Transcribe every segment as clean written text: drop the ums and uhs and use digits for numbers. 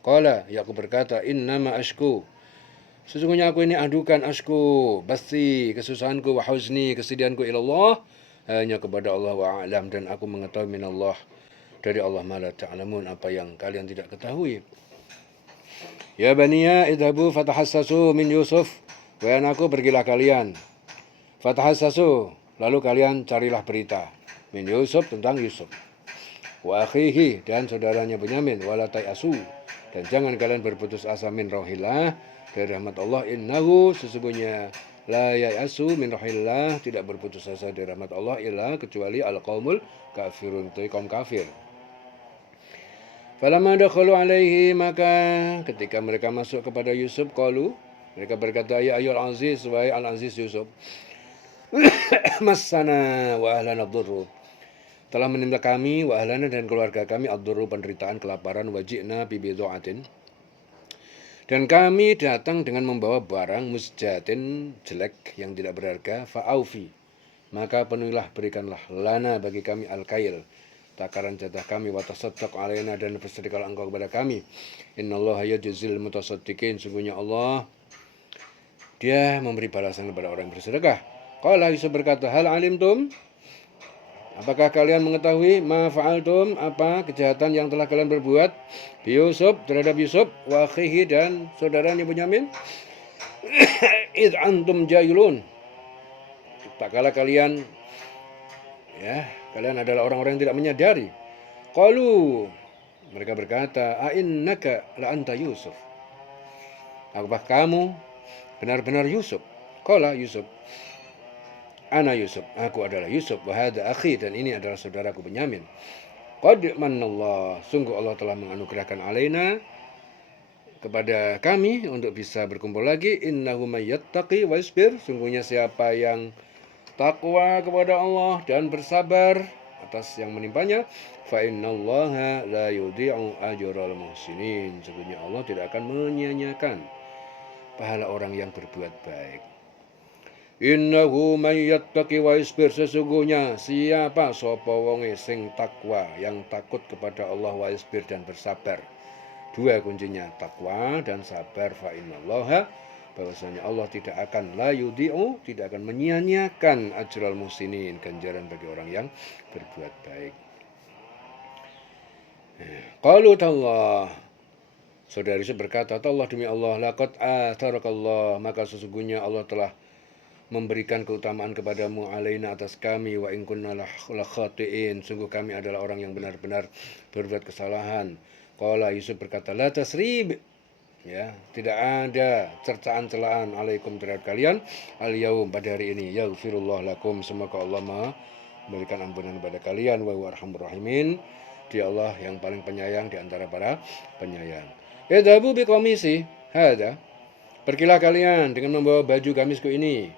Qala, Yakub berkata, innama ashku. Sesungguhnya aku ini adukan ashku, basti kesusahanku wa huzni, kesedihanku ilallah, hanya kepada Allah wa a'lam, dan aku mengetahui minallah, dari Allah ma la ta'lamun, apa yang kalian tidak ketahui. Ya baniya idhabu fatahassasu min Yusuf. Wahai anakku, pergilah kalian. Fatahassasu, lalu kalian carilah berita. Min Yusuf, tentang Yusuf. Wa akhihi, dan saudaranya Bunyamin. Wala tayasu, dan jangan kalian berputus asa min rohillah, dari rahmat Allah. Innahu, sesungguhnya la yayasu min rohillah, tidak berputus asa dari rahmat Allah illa, kecuali al-qaumul kafirun, itu kaum kafir. Falamma dakhalu alaihi, maka ketika mereka masuk kepada Yusuf, qalu, mereka berkata, ya ayyul aziz, wahai al-aziz Yusuf, massana wa ahlana dhurru, telah menimpa kami wa ahlana, dan keluarga kami, ad-dhurru, penderitaan, kelaparan, waji'na bi bid'atin, dan kami datang dengan membawa barang musjatin, jelek, yang tidak berharga, fa'aufi, maka penuhilah, berikanlah, lana, bagi kami, al-kail, takaran jatah kami, wa tasaddaq alaina, dan bersedekahlah engkau kepada kami. Innallaha yajzil mutasaddiqin, sungguhnya Allah, dia memberi balasan kepada orang yang bersedekah. Qala, Yusuf berkata, hal alimtum, apakah kalian mengetahui, ma fa'altum, apa kejahatan yang telah kalian berbuat, bi Yusuf, terhadap Yusuf, wa akhihi, dan saudaranya Bunyamin, id antum jahilun, tak kala kalian, kalian adalah orang-orang yang tidak menyadari. Qalu, mereka berkata, a'innaka la anta Yusuf, apakah kamu benar-benar Yusuf? Qala Yusuf, ana Yusuf, aku adalah Yusuf, wa hadha akhi, dan ini adalah saudaraku Bunyamin. Qad manallah, sungguh Allah telah menganugerahkan alaina, kepada kami, untuk bisa berkumpul lagi. Innahu may yattaqi wa yasbir, sungguhnya siapa yang takwa kepada Allah dan bersabar atas yang menimpanya, fa innallaha la yudhi'u ajral muhsinin, sungguhnya Allah tidak akan menyia-nyiakan pahala orang yang berbuat baik. Innahu may yattaqi wa yasbir, sesungguhnya siapa sapa wonge sing takwa, yang takut kepada Allah, wa yasbir, dan bersabar. Dua kuncinya, takwa dan sabar. Fa innallaha, bahwasanya Allah tidak akan, la yudhi'u, tidak akan menyia-nyiakan, ajral muhsinin, ganjaran bagi orang yang berbuat baik. Qalu tallah, saudara Yusuf berkata, tallah, demi Allah, laqad atharakallah, maka sesungguhnya Allah telah memberikan keutamaan kepadamu, alaina, atas kami, wa in kunna la khati'in, sungguh kami adalah orang yang benar-benar berbuat kesalahan. Qala, Yusuf berkata, la tasrib, tidak ada cercaan celaan, alaikum, terhadap kalian, al yaum, pada hari ini, yaghfirullah lakum, semoga Allah memberikan ampunan kepada kalian, wa huwa arhamur rahimin, dia Allah yang paling penyayang di antara para penyayang. Idhabu bi qamisi hada, pergilah kalian dengan membawa baju gamisku ini,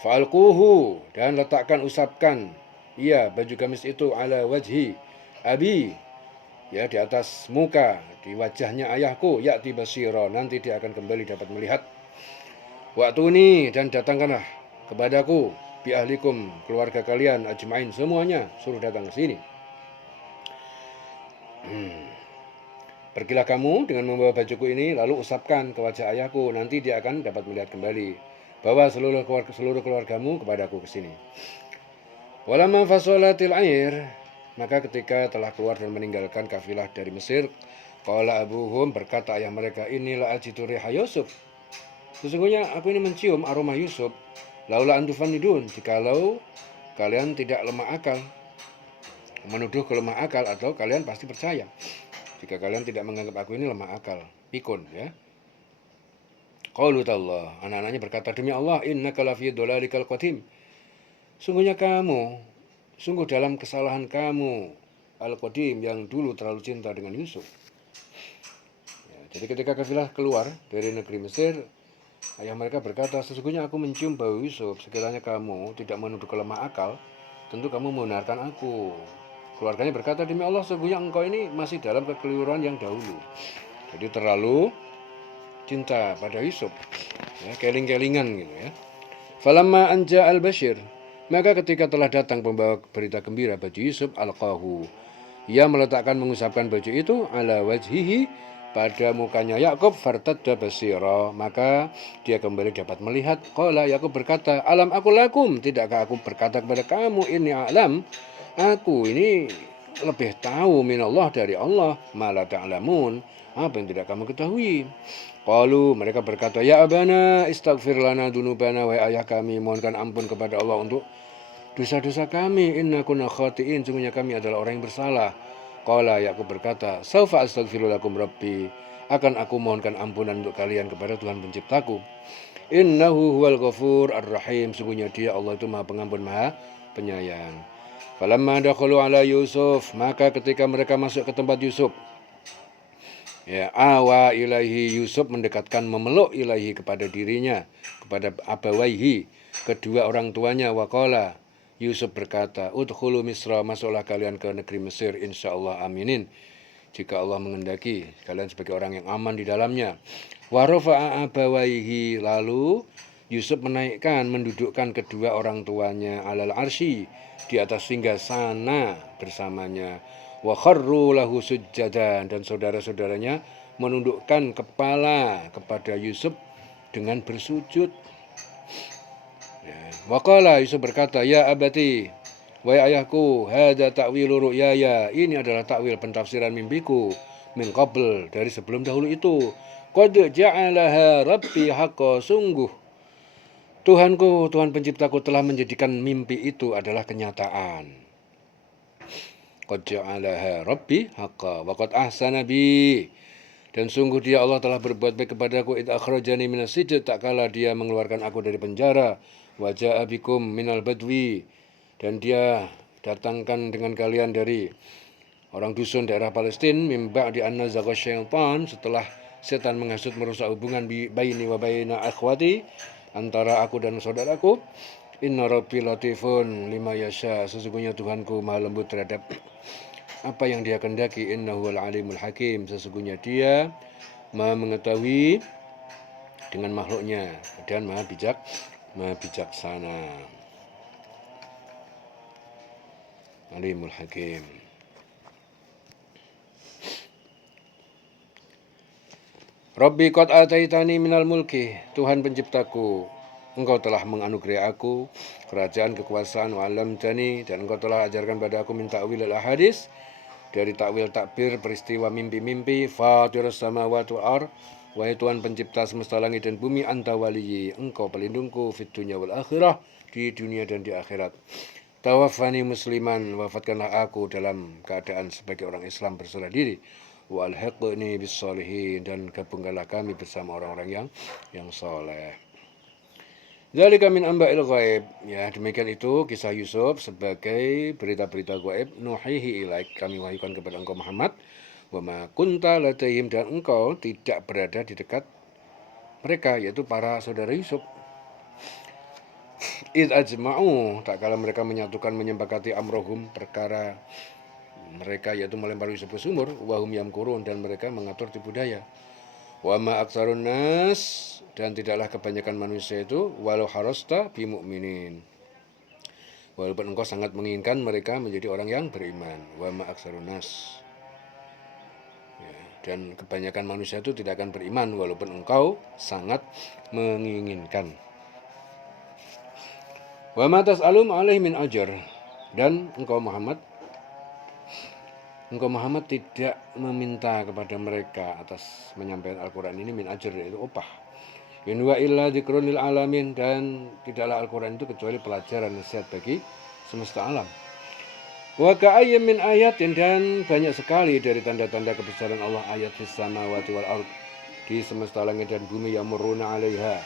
fa'alquhu, dan letakkan, usapkan, baju gamis itu, ala wajhi abi, di atas muka, di wajahnya ayahku, ya'ti basira, nanti dia akan kembali dapat melihat. Wa'tuni, dan datangkanlah kepadaku, bi ahlikum, keluarga kalian, ajmain, semuanya, suruh datang ke sini. Pergilah kamu dengan membawa bajuku ini, lalu usapkan ke wajah ayahku, nanti dia akan dapat melihat kembali. Bawa seluruh keluargamu kepadaku ke sini. Walamma fasolatil air, maka ketika telah keluar dan meninggalkan kafilah dari Mesir, qala abuhum, berkata ayah mereka, inilah ajidu riha Yusuf, sesungguhnya aku ini mencium aroma Yusuf, laula antufanidun, jikalau kalian tidak lemah akal, menuduh ke lemah akal, atau kalian pasti percaya jika kalian tidak menganggap aku ini lemah akal, pikun, Qalu tallah, anak-anaknya berkata, demi Allah, innaka lafi dhalalikal qadim, sungguh dalam kesalahan kamu, al-qadim, yang dulu terlalu cinta dengan Yusuf. Jadi ketika kafilah keluar dari negeri Mesir, ayah mereka berkata, sesungguhnya aku mencium bau Yusuf, sekiranya kamu tidak menuduh kelemah akal, tentu kamu membenarkan aku. Keluarganya berkata, demi Allah, sesungguhnya engkau ini masih dalam kekeliruan yang dahulu. Jadi terlalu cinta pada Yusuf, keling-kelingan gitu. Falamma anja al-Bashir, maka ketika telah datang pembawa berita gembira baju Yusuf, alqahu, ia meletakkan, mengusapkan baju itu, ala wajhihi, pada mukanya Yakub fartadda basira, maka dia kembali dapat melihat. Qala, Yakub berkata, alam aku lakum, tidakkah aku berkata kepada kamu, ini alam, aku ini lebih tahu minallah dari Allah, ma la ta'lamun, apa yang tidak kamu ketahui. Qalu, mereka berkata, ya abana istaghfir lana dunubana, wahai ayah kami, mohonkan ampun kepada Allah untuk dosa-dosa kami, inna kunna khati'in, sungguhnya kami adalah orang yang bersalah. Qala, Yakub berkata, saufa astaghfiru lakum rabbi, akan aku mohonkan ampunan untuk kalian kepada Tuhan penciptaku. Innahu huwal ghafur ar-rahim, sungguhnya dia Allah itu maha pengampun, maha penyayang. Falamma dakhalu ala Yusuf, maka ketika mereka masuk ke tempat Yusuf, ya, awa ilaihi, Yusuf mendekatkan, memeluk ilaihi kepada dirinya, kepada abawaihi, kedua orang tuanya. Waqala, Yusuf berkata, udkhulu Misra, masuklah kalian ke negeri Mesir, insyaallah aminin, jika Allah mengendaki kalian sebagai orang yang aman di dalamnya. Wa rafa'a abawaihi, lalu Yusuf menaikkan, mendudukkan kedua orang tuanya alal arsy, di atas singgasana bersamanya. Wa kharru lahu sujjadan, dan saudara-saudaranya menundukkan kepala kepada Yusuf dengan bersujud. Waqala, Yusuf berkata, ya abati, wahai ayahku, hadza ta'wilu ru'yaya, ini adalah takwil pentafsiran mimpiku, min qabl, dari sebelum dahulu itu. Qad ja'alaha rabbi haqqa, sungguh Tuhanku, Tuhan penciptaku telah menjadikan mimpi itu adalah kenyataan. Qad ja'alaha rabbi haqqa wa qad ahsana bi, dan sungguh dia Allah telah berbuat baik kepadaku, id akhrajani minas sijn, tak kala dia mengeluarkan aku dari penjara. Wa ja'a bikum minal badwi, dan dia datangkan dengan kalian dari orang dusun daerah Palestina, mim ba'di an nazagha syaitan, setelah setan menghasut merusak hubungan baini wa baina akhwati, antara aku dan saudaraku. Inna rabbi latifun lima yasha, sesungguhnya Tuhanku maha lembut terhadap apa yang dia kehendaki. Innahuwal alimul hakim, sesungguhnya dia maha mengetahui dengan makhluknya dan maha bijaksana. Alimul hakim. Rabbi qad ataitani minal mulki, Tuhan penciptaku, engkau telah menganugerahi aku kerajaan, kekuasaan, wa 'allamtani, dan engkau telah ajarkan pada aku min ta'wil al-ahadits, dari takwil takbir peristiwa mimpi-mimpi. Fatirus samawati wal ardh, wahai Tuhan pencipta semesta langit dan bumi, anta waliyyi, engkau pelindungku, fid dunya wal akhirah, di dunia dan di akhirat. Tawaffani musliman, wafatkanlah aku dalam keadaan sebagai orang Islam berserah diri. Wa alhiqni bis sholihin, dan gabungkanlah kami bersama orang-orang yang soleh. Zalika min amba'il ghaib, ya, demikian itu kisah Yusuf sebagai berita-berita gaib. Nuhihi ilaik, kami wahyukan kepada engkau Muhammad. Wa ma kunta ladaihim, dan engkau tidak berada di dekat mereka, yaitu para saudara Yusuf. Id ajma'u, tak kala mereka menyatukan, menyepakati, amrohum, perkara mereka, yaitu melempar Yusuf ke sumur. Wahum yamkurun, dan mereka mengatur tipu daya. Wa ma aktsarun nas, dan tidaklah kebanyakan manusia itu, walau harasta bi mu'minin, walaupun engkau sangat menginginkan mereka menjadi orang yang beriman. Wa ma aktsarun nas, ya, dan kebanyakan manusia itu tidak akan beriman walaupun engkau sangat menginginkan. Wa ma tas'alum alaihi min ajr, dan engkau Muhammad tidak meminta kepada mereka atas menyampaikan Al-Quran ini min ajr, yaitu upah. In wa illa dzikrun lil alamin, dan tidaklah Al-Quran itu kecuali pelajaran nasihat bagi semesta alam. Wa ka'ayyim min ayatin, dan banyak sekali dari tanda-tanda kebesaran Allah, ayat fis samawati wal ardh, di semesta langit dan bumi, yamurruna 'alaiha,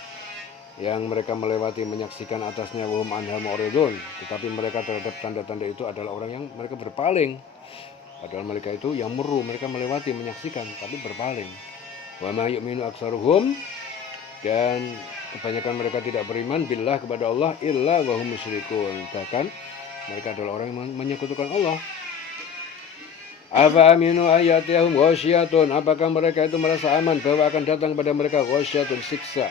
yang mereka melewati, menyaksikan atasnya, wa hum anha mu'ridun, tetapi mereka terhadap tanda-tanda itu adalah orang yang mereka berpaling. Padahal mereka itu yang murru, mereka melewati, menyaksikan, tapi berpaling. Wa ma yu'minu aksaruhum, dan kebanyakan mereka tidak beriman, billah, kepada Allah, illa wa hum musyrikun, bahkan mereka adalah orang yang menyekutukan Allah. Afa aminu ayatihum ghasyatun, apakah mereka itu merasa aman bahwa akan datang pada mereka ghasyatun, siksa,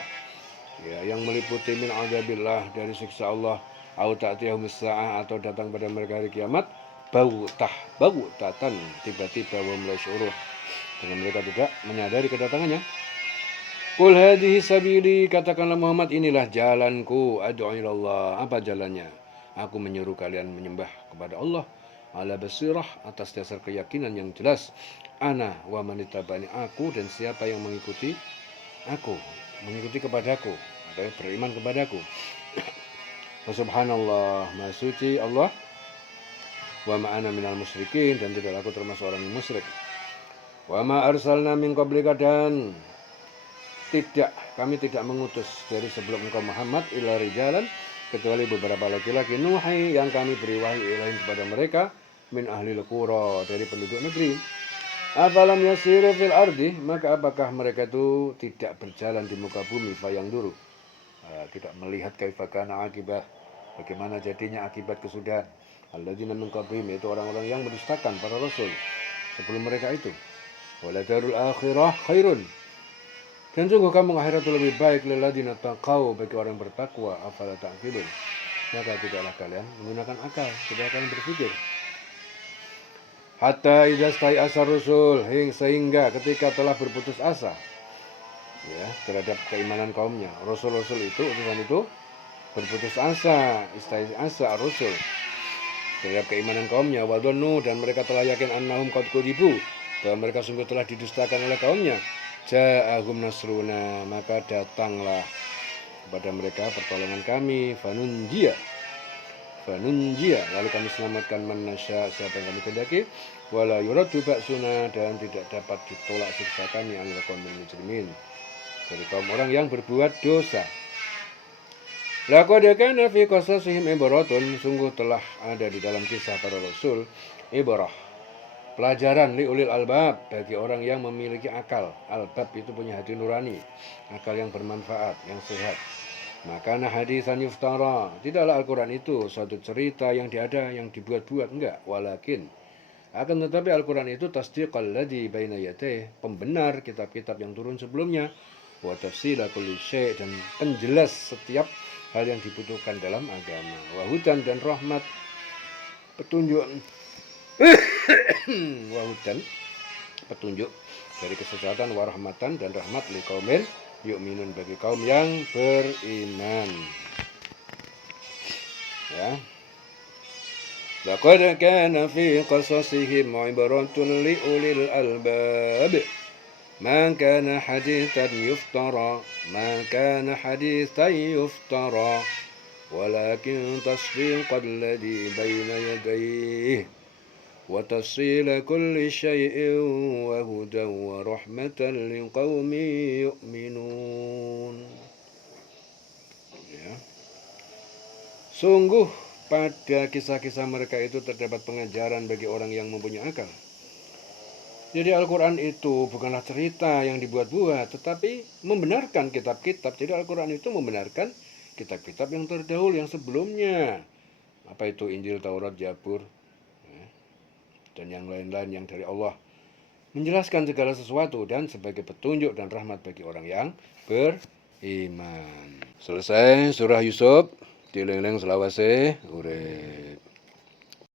ya, yang meliputi min adzabillah, dari siksa Allah, au ta'tiyahum as-sa'ah, atau datang pada mereka hari kiamat, bautatan, tiba-tiba, wa la syuruh, dengan mereka tidak menyadari kedatangannya. Qul hadhihi sabili, katakanlah Muhammad, inilah jalanku, ad'u ilallah. Apa jalannya? Aku menyuruh kalian menyembah kepada Allah ala basirah, atas dasar keyakinan yang jelas. Ana wa manittabani, aku dan siapa yang mengikuti aku, mengikuti kepadaku atau beriman kepadaku. Subhanallah, maha suci Allah, wa ma ana minal musyrikin, dan tidak aku termasuk orang yang musyrik. Wa ma arsalna min qablika, dan kami tidak mengutus dari sebelum engkau Muhammad illa rijalan, kecuali beberapa laki-laki, nuhi, yang kami beri wahyu ilaihim kepada mereka, min ahlil qura, dari penduduk negeri. Afalam yasiru fil ardi, maka apakah mereka itu tidak berjalan di muka bumi, fayang duru, tidak melihat kaifa kana akibah, bagaimana jadinya akibat kesudahan alladzina min qablihim, itu orang-orang yang mendustakan para rasul sebelum mereka itu. Wala darul akhirah khairun, dan sungguh kampung akhirat itu lebih baik, lilladzina taqau, bagi orang bertakwa. Afala ta'qilun, maka tidaklah kalian menggunakan akal, tidak kalian berpikir. Hatta idza stai'asar rusul, sehingga ketika telah berputus asa ya terhadap keimanan kaumnya, rasul-rasul itu, utusan itu berputus asa, istai'asa rusul terhadap keimanan kaumnya, wadhannu, dan mereka telah yakin annahum qad kudzibu, bahwa mereka sungguh telah didustakan oleh kaumnya. Ja'ahum nasruna, maka datanglah kepada mereka pertolongan kami, fanunjia, lalu kami selamatkan man nasya, siapa yang kami kehendaki, wala yuraddu ba'suna, dan tidak dapat ditolak siksa kami, anil qaumil mujrimin, dari kaum orang yang berbuat dosa. Laqad kana fi qasasihim ibratun, sungguh telah ada di dalam kisah para rasul ibrah, pelajaran li ulil albab, bagi orang yang memiliki akal. Albab itu punya hati nurani, akal yang bermanfaat, yang sehat. Maka hadisan yuftara, tidaklah Al-Quran itu suatu cerita yang dibuat-buat, enggak. Walakin, akan tetapi Al-Quran itu tasdiqal ladzi baina yadayhi, pembenar kitab-kitab yang turun sebelumnya, wa tafsila kulli syai', dan penjelas setiap hal yang dibutuhkan dalam agama, wa hudan, dan rahmat, petunjuk wahudan, petunjuk dari kesesatan, warahmatan, dan rahmat, liqaumin yu'minun, bagi kaum yang beriman. Ya. Laqad kana fi qasasihim ibratun li ulil albab, ma kana haditsan yuftara, walakin tasdiqal ladzi baina yadayhi wa tafsila kulli syai'in wa hudan wa rahmatan liqaumin yu'minun. Ya. Sungguh pada kisah-kisah mereka itu terdapat pengajaran bagi orang yang mempunyai akal. Jadi Al-Quran itu bukanlah cerita yang dibuat-buat, tetapi membenarkan kitab-kitab. Jadi Al-Quran itu membenarkan kitab-kitab yang terdahulu, yang sebelumnya. Apa itu Injil, Taurat, Zabur, dan yang lain-lain yang dari Allah, menjelaskan segala sesuatu dan sebagai petunjuk dan rahmat bagi orang yang beriman. Selesai surah Yusuf, dileng-leng selawase urip.